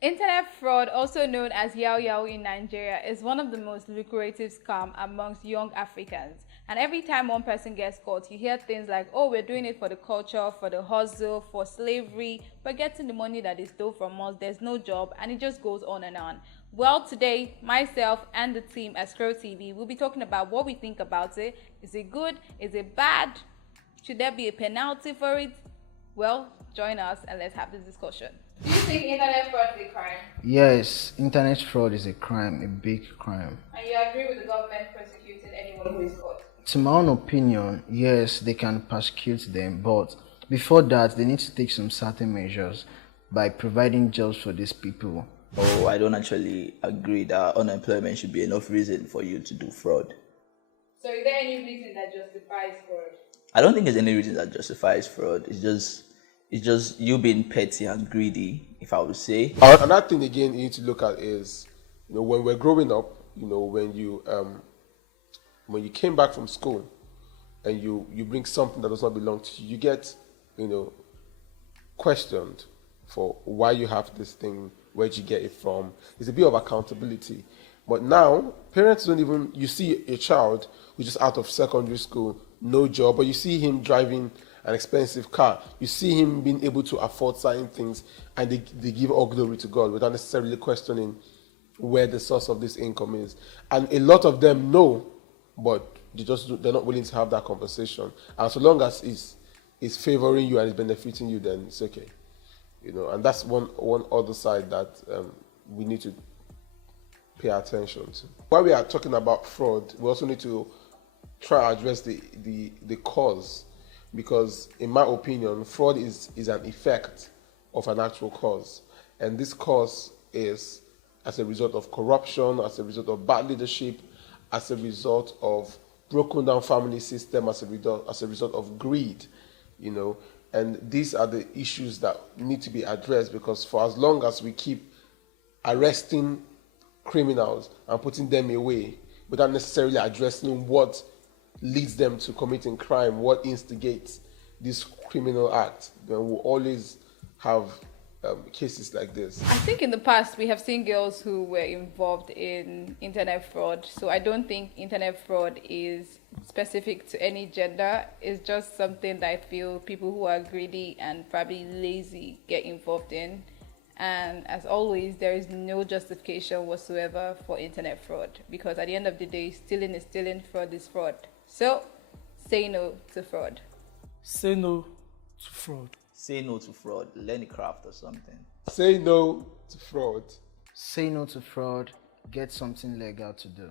Internet fraud, also known as Yao Yao in Nigeria, is one of the most lucrative scams amongst young Africans. And every time one person gets caught, you hear things like, oh, we're doing it for the culture, for the hustle, for slavery, we're getting the money that is stole from us, there's no job, and it just goes on and on. Well, today, myself and the team at Scroll TV will be talking about what we think about it. Is it good? Is it bad? Should there be a penalty for it? Well, join us and let's have this discussion. Do you think internet fraud is a crime? Yes, internet fraud is a crime, a big crime. And you agree with the government prosecuting anyone who is caught? To my own opinion, yes, they can prosecute them, but before that, they need to take some certain measures by providing jobs for these people. Oh, I don't actually agree that unemployment should be enough reason for you to do fraud. So is there any reason that justifies fraud? I don't think there's any reason that justifies fraud. It's just you being petty and greedy, if I would say. Another thing again you need to look at is, when we're growing up, when you came back from school and you bring something that does not belong to you, you get, questioned for why you have this thing, where'd you get it from. There's a bit of accountability. But now, parents don't even, you see a child who's just out of secondary school, no job, but you see him driving an expensive car. You see him being able to afford certain things, and they give all glory to God without necessarily questioning where the source of this income is. And a lot of them know, but they're not willing to have that conversation. And so long as it's favoring you and it's benefiting you, then it's okay. And that's one other side that we need to pay attention to. While we are talking about fraud, we also need to try to address the cause, because in my opinion, fraud is an effect of an actual cause, and this cause is as a result of corruption, as a result of bad leadership, as a result of broken down family system, as a result of greed, and these are the issues that need to be addressed, because for as long as we keep arresting criminals and putting them away without necessarily addressing what leads them to committing crime, what instigates this criminal act, then we'll always have cases like this. I think in the past we have seen girls who were involved in internet fraud. So I don't think internet fraud is specific to any gender. It's just something that I feel people who are greedy and probably lazy get involved in. And as always, there is no justification whatsoever for internet fraud, because at the end of the day, stealing is stealing, fraud is fraud. So say no to fraud. Say no to fraud. Say no to fraud. Learn a craft or something. Say no to fraud. Say no to fraud, get something legal to do.